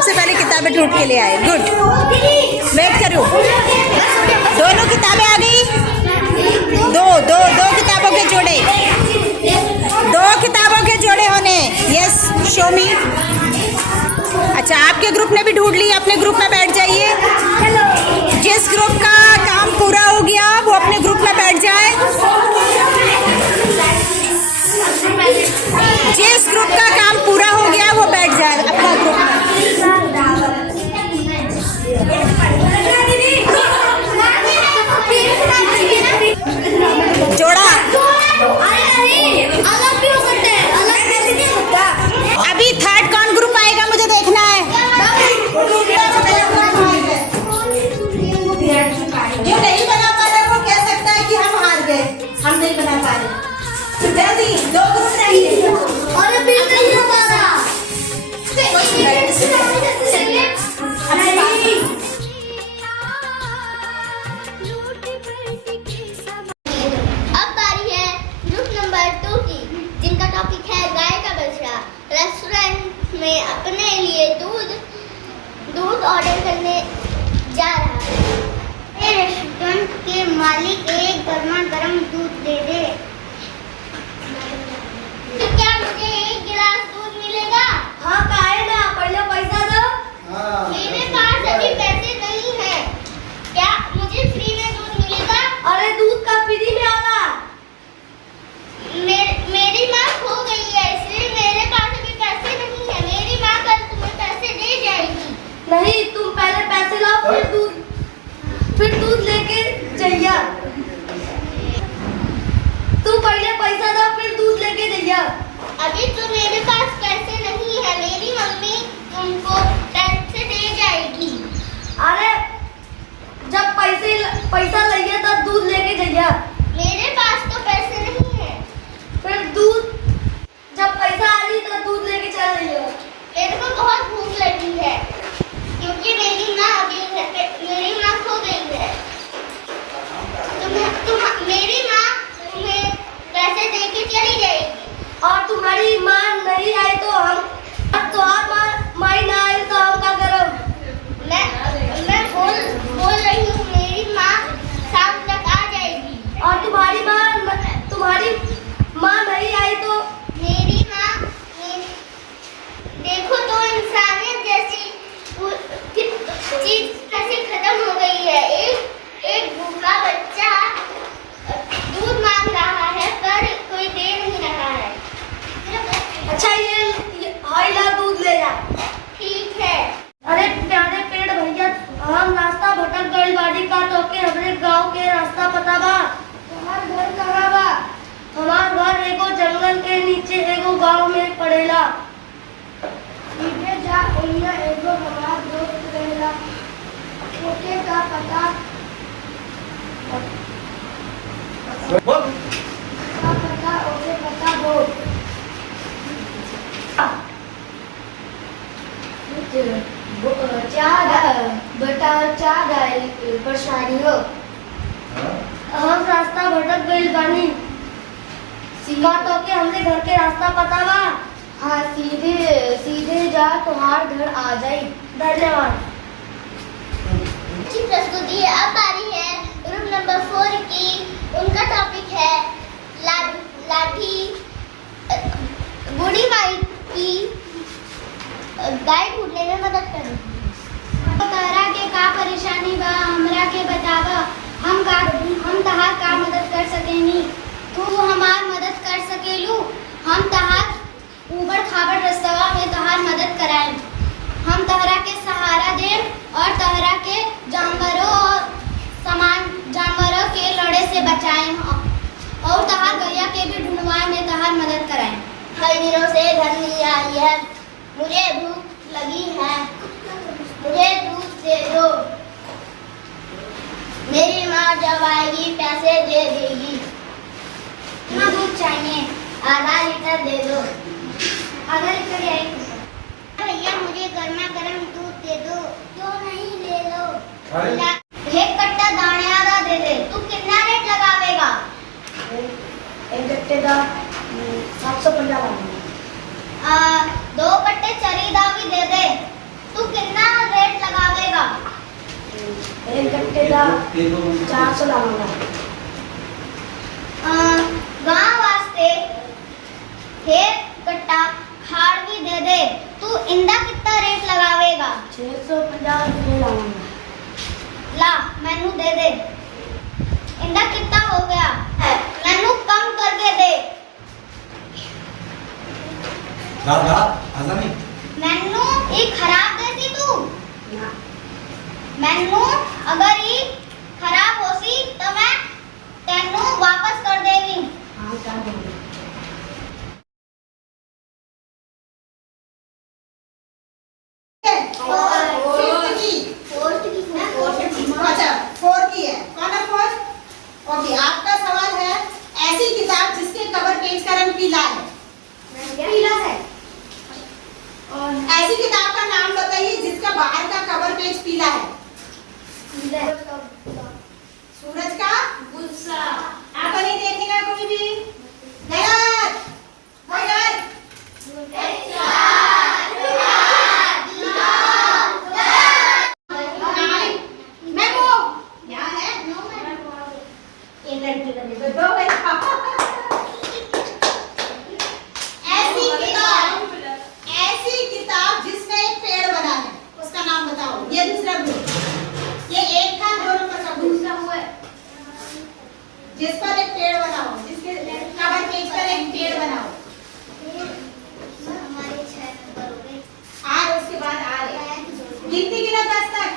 सबसे पहले किताबें ढूंढ के ले आए। गुड, वेट करो। दोनों किताबें आ गई। दो दो दो किताबों के जोड़े, दो किताबों के जोड़े होने। यस, शो मी। अच्छा, आपके ग्रुप ने भी ढूंढ ली, अपने ग्रुप में बैठ जाइए। जिस ग्रुप का काम पूरा हो गया वो अपने ग्रुप में बैठ जाए। जिस ग्रुप का काम पूरा हो गया वो बैठ जाए अपना ग्रुप में। जोड़ा अलग भी हो सकते हैं, अलग नहीं होता। अभी थर्ड कौन ग्रुप आएगा मुझे देखना है। जो नहीं बना पा रहे वो कह सकता है कि हम हार गए, हम नहीं बना पा रहे। जल्दी, दो ग्रुप रहेंगे और अभी नहीं हो पा रहा। अब बारी है ग्रुप नंबर 2 की, जिनका टॉपिक है गाय का बछड़ा। रेस्टोरेंट में अपने लिए दूध ऑर्डर करने जा रहा है। रेस्टोरेंट के मालिक एक गर्मा गर्म दूध दे दे। क्या मुझे एक गिलास दूध मिलेगा? हाँ, काहे ना, पहले पैसा दो। मेरे पास अभी पैसे नहीं है। क्या मुझे फ्री में दूध मिलेगा? अरे दूध का फ्री में आला। मेरी माँ खो गई है, इसलिए मेरे पास अभी पैसे नहीं है। मेरी माँ कल तुम्हें पैसे दे जाएगी। नहीं, तुम पहले पैसे लाओ, फिर दूध लेके जाइए। तू पहले पैसा दो, फिर दूध लेके जाइए। अभी तो मेरे पास पैसे नहीं है, मेरी मम्मी तुमको पैसे दे जाएगी। अरे जब पैसा लइए तब दूध लेके जाइए। मेरे पास तो पैसे नहीं है। फिर दूध जब पैसा आ रही तो दूध लेके चल जाइए। मेरे को बहुत भूख लगी है, क्योंकि मेरी माँ खो गई है। मेरी माँ तुम्हें पैसे दे के चली जाएगी, और तुम्हारी माँ नहीं आई तो हम माँ ना आई तो हम क्या करो? मैं बोल रही हूँ, मेरी माँ शाम तक आ जाएगी। और तुम्हारी माँ नहीं आई तो? मेरी माँ देखो तो इंसानियत जैसी चीज कैसे खत्म हो गई है। एक भूखा बच्चा दूध मांग रहा है पर कोई दे नहीं रहा है। अच्छा, ये ला दूध ले जा। ठीक है। अरे प्यारे पेड़ भैया, हम रास्ता भटक गइल बाड़ी का, तो के हमरे गांव के रास्ता पता बा? हमार घर कहाँ बा? हमार घर एगो जंगल के नीचे एगो गांव में पड़ेला। सीधे जा, ओइया एगो हमार दोस्त रहेला, ओके का पता बोल। क्या परेशानी हो? हम रास्ता भटक गइल बानी। का तो के हमरे घर के रास्ता पता बा? हाँ, सीधे जा, तुम्हार घर आ जाई। धन्यवाद। अच्छी प्रस्तुति है। अब बारी है ग्रुप नंबर 4 की, उनका टॉपिक है लाठी। बूढ़ी माई की गाय ढूंढने में मदद करें। तहरा के का परेशानी बा, हमरा के बतावा। हम तहार का मदद कर सकेनी? तू हमार मदद कर सकेलू? हम तहार ऊबड़ खाबड़ रास्ता में तहार मदद कराएं। हम तहरा के सहारा दें और तहरा के जानवरों के लड़े से बचाएं, और तहार गैया के भी ढूंढवाए में तहार मदद कराएं। कई दिनों से घर नहीं आई है, मुझे भूख लगी है, मुझे दूध दे दो। मेरी माँ जब आएगी पैसे दे देगी। कितना दूध चाहिए? आधा लीटर दे दो। आधा लीटर या 1 लीटर? भैया मुझे गर्मा गर्म दूध दे दो। क्यों नहीं, ले लो। एक कट्टा दाने आधा दे दे। तू कितना रेट लगावेगा? एक कट्टे का 750 लगाऊंगा। 2 कट्टे चरी दावी दे दे। तू कितना रेट लगावेगा? एक गट्टे का 400 लाऊंगा। गांव वास्ते एक गट्टा खाड़ भी दे दे। तू इंदा कितना रेट लगावेगा? 650 रुपये लाऊंगा। ला मैनू दे दे। इंदा कितना हो गया? मैनू कम करके दे। मैनू ये खराब देती तू। ना मैनू अगर ये खराब होसी तो मैं तेनू वापस कर देगी। हाँ कर दूंगा। अच्छा 4 की है। कौन है 4? ओके, आपका सवाल है ऐसी किताब जिसके कवर पेज का रंग पीला है। पीला है। ऐसी किताब का नाम बताइए जिसका बाहर का कवर पेज पीला है। सूरज का गुस्सा। आपको नहीं देखेगा कोई भी। गलत गलत। मेमो क्या है? दो ऐसी किताब जिसमें एक पेड़ बना है, उसका नाम बताओ। ये दूसरा ग्रुप। ये एक था, 2 नंबर का ग्रुप। जिस पर एक पेड़ बनाओ, जिसके कवर पेज पर एक पेड़ बनाओ। हमारे 6 नंबर हो गए। और उसके बाद आ रहे गिनती गिनो 10 तक।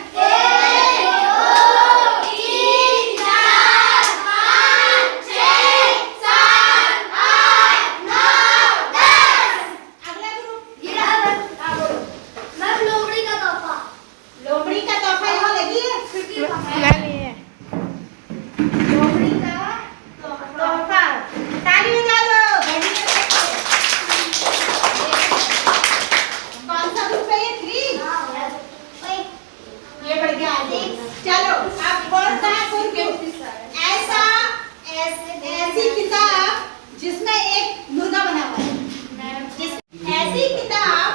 अगला ग्रुप लोमड़ी का तोहफा यहाँ लगी है। लोमड़ी का तोहफा। ताली बजा दो। कौन सा ग्रुप है ये? 3। ये बढ़ गया आगे। चलो अब कौन सा ग्रुप? ऐसी किताब जिसमें एक मुर्गा बना हुआ है। ऐसी किताब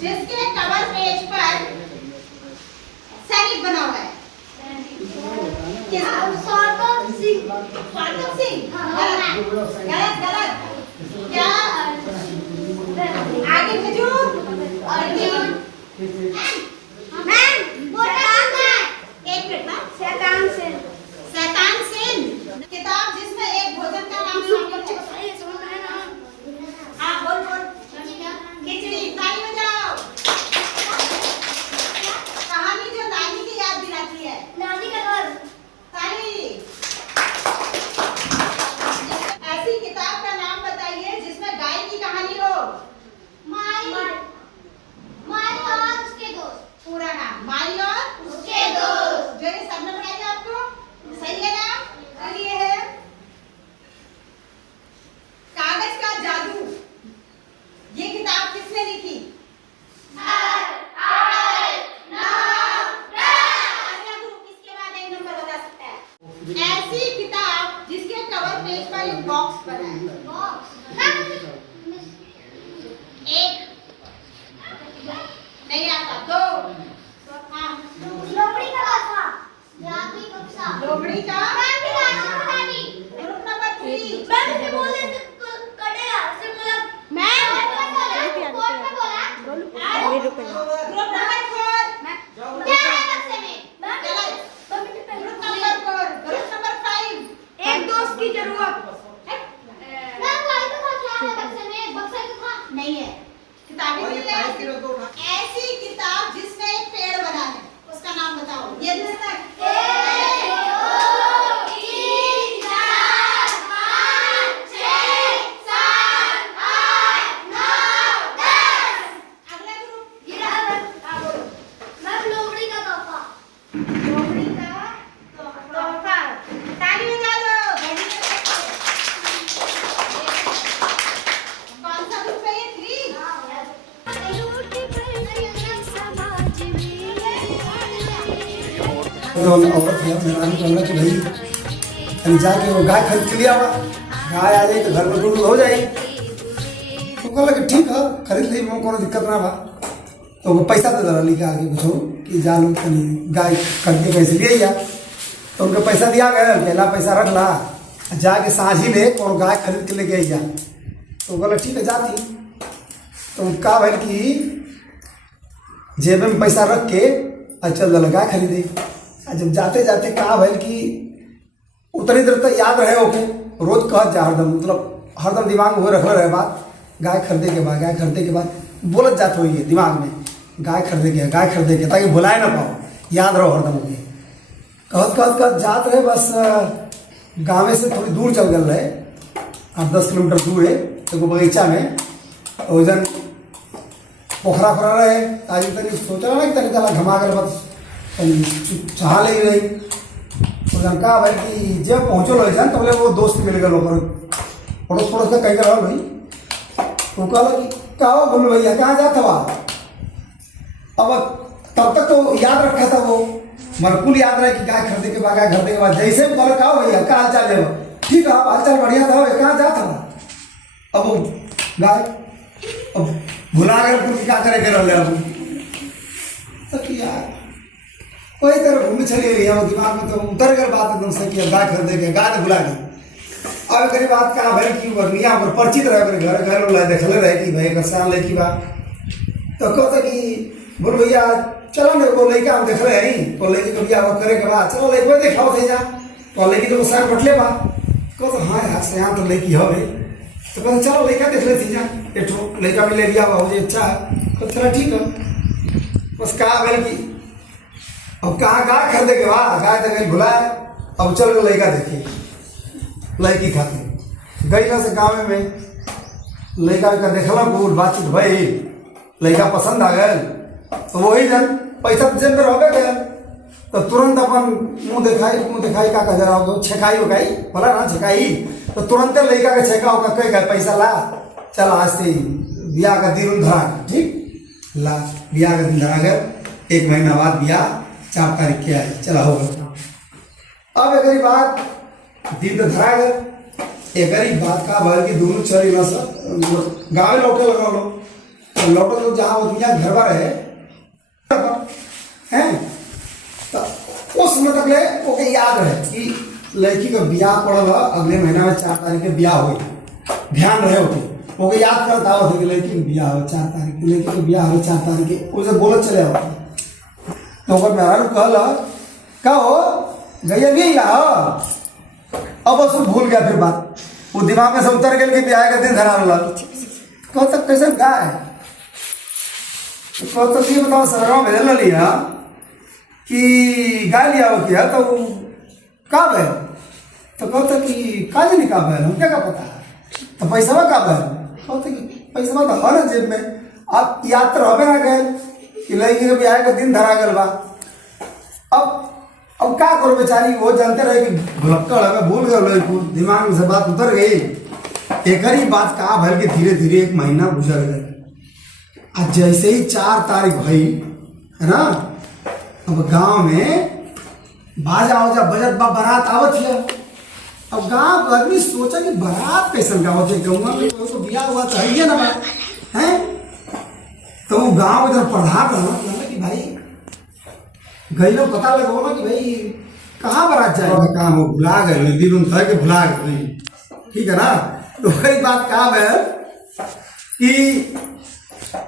जिसके कवर पेज पर सैनिक बना हुआ है। स्वागत सिंह। गलत गलत। क्या आगे भेजू? एक मिनट ना। शैतान सेन। किताब जिसमें एक भोजन का नाम शामिल है। हाँ बोल। खिचड़ी। ताली बजाओ। कहानी जो नानी की याद दिलाती है। नानी का घर। ताली। ऐसी किताब का नाम बताइए जिसमें गाय की कहानी हो। माई और उसके दोस्त। पूरा नाम माई और उसके दोस्त। जो ये सबने बताया था आपको, सही है ना? चलिए है कागज का जादू। ये किताब किसने लिखी? अगला ग्रुप इसके बाद एक नंबर बता सकता है। ऐसी किताब जिसके कवर पेज पर एक बॉक्स बना है। एक नहीं आता। 2। हाँ लोमड़ी का बक्सा। जादुई बक्सा। लोमड़ी का ग्रुप नंबर 3। मैं भी बोल दे कटेगा से बोला। मैं बोल पे बोला। Group number 4। क्या है बक्से में? गलत। Group number 4। Group number 5। एक दोस्त की जरूरत। मैं भाई तो क्या है बक्से में? बक्सा तो था नहीं है। किताबें नहीं है। ऐसी किताब जिसमें एक पेड़ बना है, उसका नाम बताओ। ये दूसरा। अगला ग्रुप। लोमड़ी का तोहफा। लोमड़ी का तोहफा। ताली बजा दो। कौन सा ग्रुप है ये? 3। औरत हैरान करना कि भाई कहीं जाके वो गाय खरीद के लिया हुआ, गाय आ जाए तो घर में दूध हो जाए। तो कहला कि ठीक है खरीद ली, को दिक्कत ना बा। तो वो पैसा दे दिला लिखा आगे कुछ कि जा लो तनी गाय खरीद के पैसे ले जा। तो उनको पैसा दिया गया, पहला पैसा रख ला, जाके साझी ले और गाय खरीद के लेके आई जा। तो बोला ठीक है जाती। तो का भाई कि जेब में पैसा रख के चल दिला गाय खरीदे। जब जाते जाते कहा भाई कि उतनी देर तक याद रहे ओके, रोज कहत जा हरदम, मतलब हरदम दिमाग में रखल रहे बात गाय खरीदे के बाद बोलत जात हो दिमाग में गाय खरीदे के, ताकि भुलाए ना पाओ, याद रहो हरदम ओके। कहत जात रहे। बस गाँव से थोड़ी दूर चल गए रहे, 8-10 किलोमीटर दूर है तो बगीचा में वजन पोखरा फरा रहे। आज तरी सोचा ना कि तरी चला घमा कर बस चाह ले रही। वजन कहा भाई कि जब पहुँचो लो जान तो बोले वो दोस्त मिल गए पड़ोस का कहीं का भाई। वो कहला कि कहो बोलो भैया कहाँ जाता हुआ। अब तब तक तो याद रखा था वो, मरकुल याद रहा कि गाय खरीदे के बाद जैसे भी बोला कहो भैया क्या हाल चाल है, ठीक है हाल चाल बढ़िया था, कहाँ जाता था। अब वो गाय अब भुला गए क्या करे अब तो यार वही तरह घूमी चली रही है दिमाग में, तो उतर गए बात एकदम से कि गाय खरीदे के गाय तो भुला गई। अब करी बात कहा भाई कि वर्निया पर परिचित रहे घर वाला देखले रहे कि भाई कसान लड़की बा। तो कहता कि बोल भैया चलो ना वो लड़का हम देख रहे हैं तो लड़की को बियाह करे के बाद चलो लड़के देखाओ थे जा। तो लड़की तो गुस्सा बटले बा। कहता हाँ यार से यहाँ तो लड़की हो भाई। तो कहते चलो लड़का देख ले थी जा, एक लड़का में ले लिया हो जी अच्छा तो चलो ठीक है। बस कहा भाई कि अब कहाँ गाय खरीदे के बाद गाय तो गई भुलाए। अब चलो लड़का देखिए लड़की खाती गई ना से गाँव में लड़का का देखला बहुत बातचीत भाई लड़का पसंद आ गए। तो वही जन पैसा तो जेब में रह गए तो तुरंत अपन मुँह दिखाई का जरा छेकाई उकाई बोला ना छेकाई। तो तुरंत लड़का के छेका उका कह गए पैसा ला चल आज से ब्याह का दिन धरा ठीक ला। ब्याह का दिन धरा गए, 1 महीना बाद ब्याह 4 तारीख के आए चला होगा। अब एक बात दिन तो धरा गए, एक बात का भाई कि दोनों चल ना सब गाँव लौटे लगा लो तो लौटे लोग जहाँ वो दुनिया घर बार है तो उस समय तक ले ओके याद रहे कि लड़की का ब्याह पड़ल है अगले महीना में 4 तारीख के ब्याह हो, ध्यान रहे होते ओके याद करता हो कि लड़की का ब्याह हो 4 तारीख के, लड़की का ब्याह हो 4 तारीख के, उसे बोलत चले होता। तो अगर मेहरा कहल का हो गैया नहीं हो अब उसको भूल गया फिर बात वो दिमाग में से उतर गया कि ब्याह का दिन धरा ला। कहो तक कैसे गाय कहो तक ये बताओ शहरों में ले लिया कि गाय लिया हो किया तो कब है तो कहते कि काज नहीं कब है क्या पता तो पैसा का कब है कहते कि पैसा तो हर जेब में। अब याद तो रहे ना गए कि लड़की के ब्याह का दिन धरा गल बा। अब क्या करो बेचारी वो जानते रहे कि भुलक्कड़ है भूल गए दिमाग में से बात उतर गई। एक ही बात कहा भर के धीरे धीरे 1 महीना गुजर गए। आज जैसे ही 4 तारीख भई है ना अब गांव में बाजा वाजा बजट बा बारात आवत है। अब गांव का आदमी सोचा कि बारात कैसे गावत है गाँव में तो ब्याह हुआ तो है ना है तो वो गाँव इधर प्रधान रहा कि भाई गई लोग पता लगा ना कि भाई कहाँ बारात जाएगा काम हो भुला गए दिन उन के भुला गए ठीक है ना। तो वही बात कहा है कि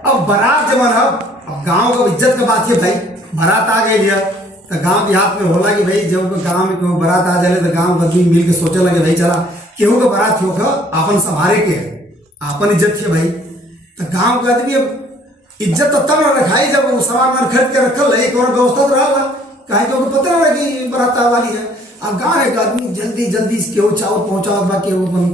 अब बारात जब अब गांव का इज्जत का बात है भाई बारात आ गई लिया तो गांव देहात में होला कि भाई जब गांव में कोई बारात आ जाए तो गांव का आदमी मिल के सोचे लगे भाई चला केहू का बारात हो अपन संभारे के अपन इज्जत थे भाई। तो गांव का आदमी अब इज्जत तो तब रखाई जब वो सामान खरीद के रखल है एक और व्यवस्था तो रहा कहीं को पता ना रहा कि बारात वाली है। अब गाँव एक आदमी जल्दी जल्दी केहू चावल पहुँचाओ बा केहू अपन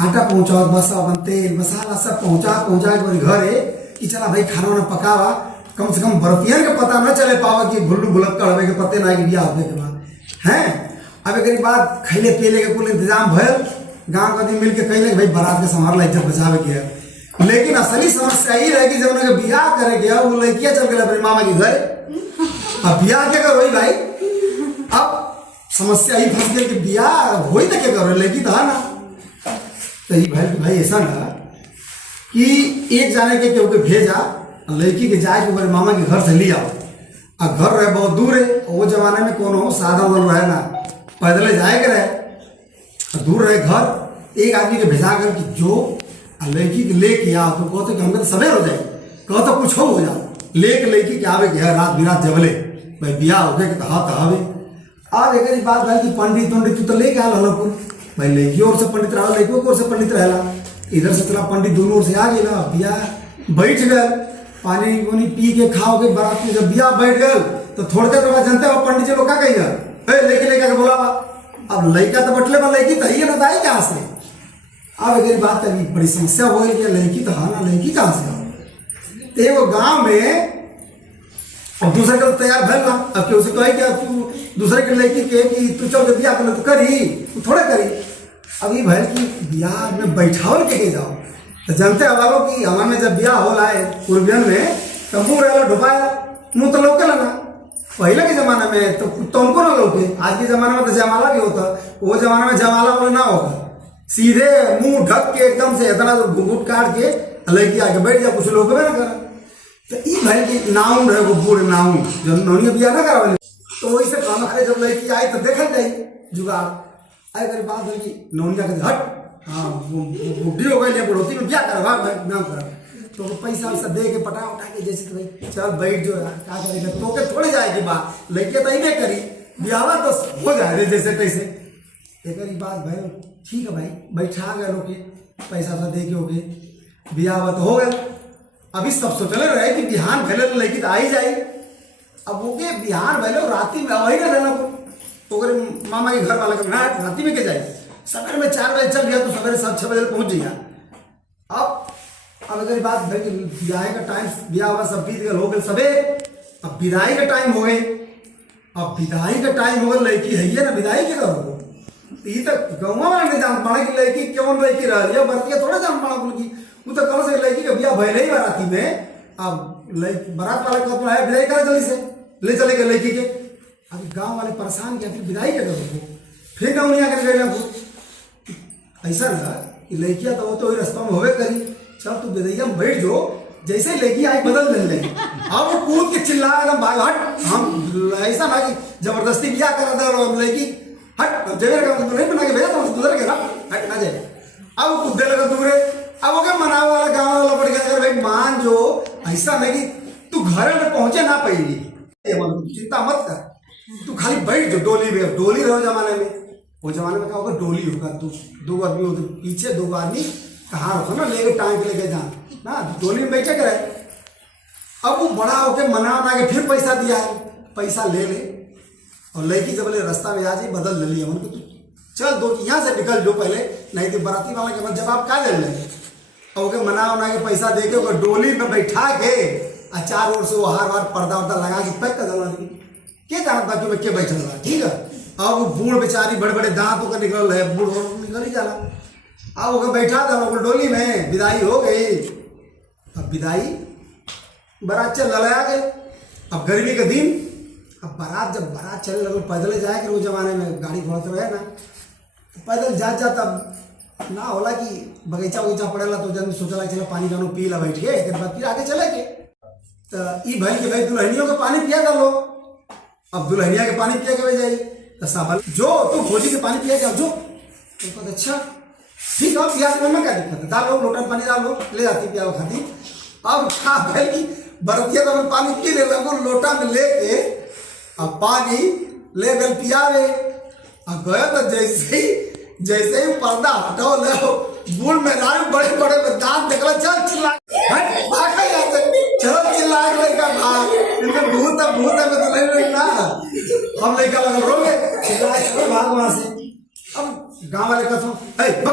आटा पहुँचाओ बस अपन तेल मसाला सब पहुँचा के घर है कि चला भाई खाना वाना पकावा कम से कम बर्फियन के पता न चले पावा कि गुल्लू भुलक्कड़ हवे के पते ना कि ब्याह होने के बाद हैं। अब एक बात खैले पियले के कुल इंतजाम भयल गाँव का आदमी मिल के कहले भाई बारात के संभाल इज्जत बचावे के है। लेकिन असली समस्या यही रहे कि जब उन्हें ब्याह करे गया वो लड़कियां चल गए अपने मामा के घर। अब ब्याह क्या करो भाई अब समस्या ही फंस गई कि ब्याह हो ही तो क्या करो लड़की तो है ना। तो भाई ऐसा ना कि एक जाने के केहू के भेजा लड़की के जाए के ओकरे मामा के घर से ले आओ। आ घर रहे बहुत दूर है, वो जमाने में कोनो साधन वाधन रहे ना, पैदल जाए के रहे, दूर रहे घर। एक आदमी के भेजा कर कि जो लड़की के लेके आओ, तो कहते कि हमके तो सवेर हो जाए, कहते कुछ हो जाओ, लेके लड़की के आवे के है रात बिरात जबले भाई बियाह हो गए तो हाँ हवे। आज एक बात भाई कि पंडित पंडित तू तो लेके आल हलपुर भाई, लड़की और से पंडित रहा, लड़की और से पंडित रहला, इधर से चला पंडित दोनों ओर से आ गया, बियाह बैठ गए, पानी उनी पी के खाओ के बारात में जब बियाह बैठ गए तो थोड़के तो जानते हो पंडित जी लोग का कही लेके लेकर बोला। अब लड़का तो बटले बा, लड़की तो है ना, दाई कहाँ से? अब अगर बात अभी बड़ी समस्या हो गई कि लड़की तो हाँ ना, लड़की कहाँ से आओ? तो एगो गाँव में अब दूसरे के तैयार भैल ना, अब उसे कहे कि अब तू दूसरे के लड़की के कि तू चल के बियाह कर तो करी, तू थोड़े करी। अब ये भैल की बियाह में बैठावल के जाओ, तो जानते हवालो कि हमारे में जब बियाह होला है पूर्वियन में, तो मुँह रहला ढुपाया, मुँह तो लौके ना। पहले के जमाने में तो उनको ना लौके, आज के जमाने में तो जयमाला भी होता, वो जमाने में जयमाला वाला ना होगा, सीधे मुंह ढक के एकदम से इतना तो घुंघट काट के लड़की आके बैठ जा, कुछ लोग ना करा। तो ई भाई की नाउन रहे वो बूढ़ नाउन जब नौनी बियाह ना करावे, तो वही से खाना खाए जब लड़की आई तो देखल जाई जुगाड़ आई करी बात होगी नौनिया के हट हाँ बुढ़ी हो गई बुढ़ोती में क्या करवा ना करा, तो पैसा वैसा दे के पटा उठा के जैसे तो भाई चल बैठ जो यार क्या करेगा, तो के थोड़े जाएगी बात, लड़के तो ही करी ब्याह तो हो जाए जैसे तैसे। एक बात भाई ठीक है भाई, बैठा गए लोग के पैसा वैसा दे के हो गए, ब्याह तो हो गए। अभी सब सोचले रहे कि बिहान भले लड़की तो आई जाए, अब वो के बिहान भले राती में वही ना रहना, तो मामा के घर वाला राती में के जाए, सवेरे में 4 बजे चल गया तो सवेरे 7-6 बजे पहुंच जाइए। अब अगर बात भाई ब्याह का टाइम ब्याह हुआ सब बीत गए हो गए सवेरे, अब विदाई का टाइम हो गए, अब विदाई का टाइम हो गया, लड़की है ना विदाई के करो ये तो गाँव वाला नहीं जान पाना कि लड़की क्यों लड़की रह रही है, बरतिया थोड़ा जान पाना बोल की वो तो कम से लड़की का ब्याह भले ही बाराती में। अब बारात वाला कहता है विदाई करा जल्दी से ले चले गए लड़की के, अभी गांव वाले परेशान किया, फिर विदाई क्या करोगे, फिर नौनिया कर गए ऐसा ना कि लड़कियां तो वही रास्ता में होवे करी, चल तू विदैया में बैठ जो, जैसे लड़की आई बदल ले अब वो कूद के चिल्ला एकदम भाग हट, हम ऐसा ना कि जबरदस्ती ब्याह करा दे लड़की हट जगह नहीं बना के भेजा तो दूसरे के हट ना जाए। अब वो कूदने लगा दूर, अब वो क्या मनावे वाला गाँव वाला पड़ गया, भाई मान जो ऐसा नहीं कि तू घर में पहुंचे ना पाएगी, चिंता मत कर, तू खाली बैठ जो डोली में, डोली रहो जमाने में, वो जमाने में क्या होगा डोली होगा, तू 2 आदमी होते पीछे 2 आदमी कहाँ रखो ना लेके टाइम पे लेके जा ना, डोली में बैठे करे। अब वो बड़ा होके मना उना के फिर पैसा दिया है, पैसा ले ले और लड़की जब ले रास्ता में आ जाए बदल ले लिया उनको, चल दो यहाँ से निकल जो पहले, नहीं तो बराती वाला के जवाब क्या ले लेंगे। और ओके मना उना के पैसा दे के डोली में बैठा के चार ओर से वो हार वार पर्दा वर्दा लगा के पैक कर देना, क्या जानत बाकी में क्या बैठल रहा, ठीक है। अब वो बूढ़ बेचारी बड़े बड़े दांत होकर निकल रहे, बूढ़ निकल ही जाना, अब ओके बैठा था डोली में, विदाई हो गई। अब विदाई बारात चल लगा गए, अब गर्मी के दिन, अब बारात जब बारात चले लगे पैदल जाए कि वो जमाने में गाड़ी घोड़ा तो रहे ना, पैदल जा तब ना होला कि बगीचा बगीचा पड़ेला तो जब सोचला चला पानी जानो पी ला बैठ के, एक बाद फिर आगे चले के तो ई भाई के भाई दुल्हनियों के पानी पिया कर लो। अब दुल्हनिया के पानी पिया के जाई तो साबल जो तू भोजी के पानी पिया जाओ जो, तो कहते अच्छा ठीक है पिया में क्या दिक्कत है, डालो लोटा में पानी डालो ले जाती पिया खाती। अब खा भाई की बरतिया तो पानी पी ले लोटा में लेके, अब पानी ले गल पियावे, अब गया तो जैसे ही पर्दा हटाओ ले बूढ़ में बड़े बड़े दांत देखला चल चिल्ला भाग यहाँ से, चलो चिल्ला लड़का भाग, इनके भूत है तो नहीं ना, हम लड़का लगा रोगे चिल्ला भाग वहां से। अब गाँव वाले कहते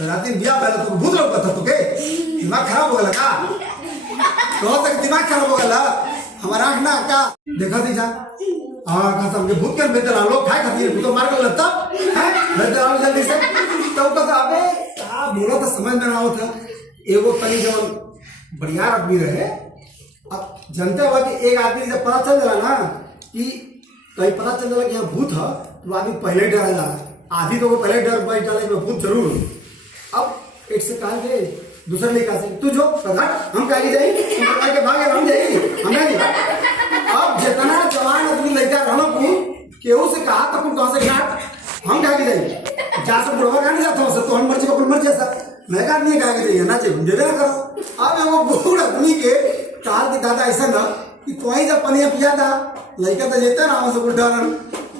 रात दिन बिया पहले तो भूत लोग था, तो के दिमाग खराब हो गया का, तो तक दिमाग खराब हो गया हमारा आँख ना का देखा थी जा कहता हमके भूत के बेहतर आ लोग खाए खाती है तो मार कर लगता है बेहतर आओ जल्दी से, तो कहता अबे क्या बोला था समझ में ना आओ था। एगो तनी जब बढ़िया आदमी रहे, अब जानते हुआ कि एक आदमी जब पता चल जाला ना कि कहीं पता चल जाला कि यहाँ भूत है तो आदमी पहले डर जाला, आधी तो वो पहले डर बैठ डाले भूत जरूर। अब एक से कहा दूसरे लड़का से तू जो घाट हम काहे जाई के भागे हम जाई हम नहीं। अब जितना जवान आदमी लड़का रहना को केहू से कहा तो कौन से घाट हम काहे जाई जा से बुढ़वा नहीं जाता हो तो हम मर्जी को मर्जी ऐसा मैं का नहीं काहे जाई ना चाहिए देवे ना करो। अब एगो बूढ़ आदमी के काल के दादा ऐसा ना कि तो ही जब पनिया पिया था लड़का तो जेते ना हमसे बुढ़ा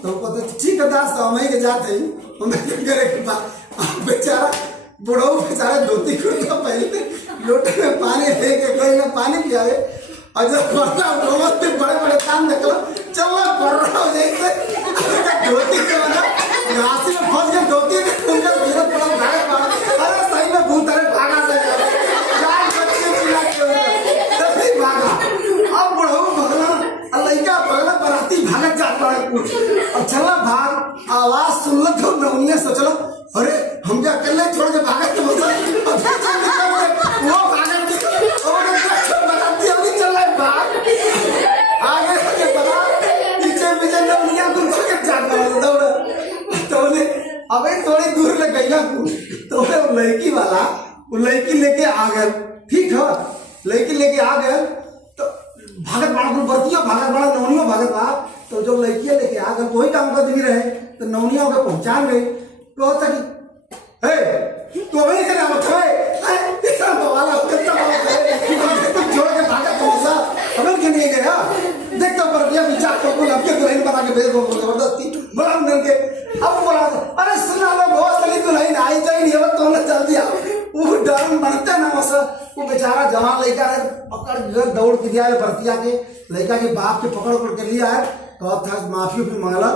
तो को तो ठीक है दास हम के जाते हम करे के बाद बेचारा बुढ़ऊ बेचारा धोती कुर्ता पहले लोटे में पानी लेके कोई ना पानी पियावे और जब पड़ता बहुत बड़े बड़े काम देखो चलो पड़ रहा हो जैसे धोती के बना घासी में फंस गया धोती में उनका पूरा बड़ा भागा भागा अरे सही में भूत अरे भागा से चार बच्चे चिल्ला के तभी भागा। अब बुढ़ऊ भागना लड़का भागना बराती भागत जाता है और चला भाग आवाज सुन लो तो नौनिया सोचलो अरे हम क्या अकेले छोड़ के भागा तो वो भागा बताती अभी चल रहा है भाग आगे आगे बता पीछे पीछे नौनिया को भाग जाता है दौड़ तो ने अबे थोड़ी दूर ले गई ना तो वो लड़की वाला वो लड़की लेके आ गया ठीक है लड़की लेके आ गया तो भागत बड़ा बरतिया भागत बड़ा नौनिया भागत बा तो जो लड़कियां लेके आ गए वही काम कर दी रहे तो नौनिया को पहचान गई तो तक हे तो वही करे अब थे इतना बवाला कितना बवाला तुम छोड़ के भागा तो सा हमें के नहीं गया देखता पर भैया विचार को बोल अब के तो नहीं बना के भेज दो जबरदस्ती बड़ा मिल के अब बोला अरे सुना लो बहुत सली तो नहीं आई जाई नहीं अब तो ना चल दिया वो डर बनते ना वैसा वो बेचारा जवान लड़का है पकड़ घर दौड़ के दिया है बरतिया के लड़का के बाप के पकड़ के लिया है तो था माफी भी मांगला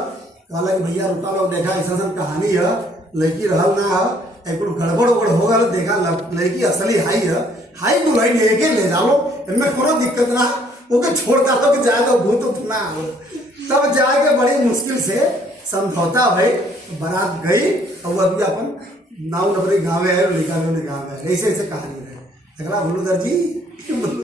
कहला कि भैया रुका लो देखा ऐसा कहानी है लड़की रहल ना है एक गड़बड़ उगड़ हो गया देखा लड़की असली हाई बुलाई नहीं के ले जाओ इनमें कोनो दिक्कत ना ओके छोड़ डालो कि जाए तो भूत ना हो तब जाके बड़ी मुश्किल से समझौता भाई बारात गई और अभी अपन नाव नबरी गाँव है लड़का गाँव है ऐसे ऐसे कहानी है बोलू दर्जी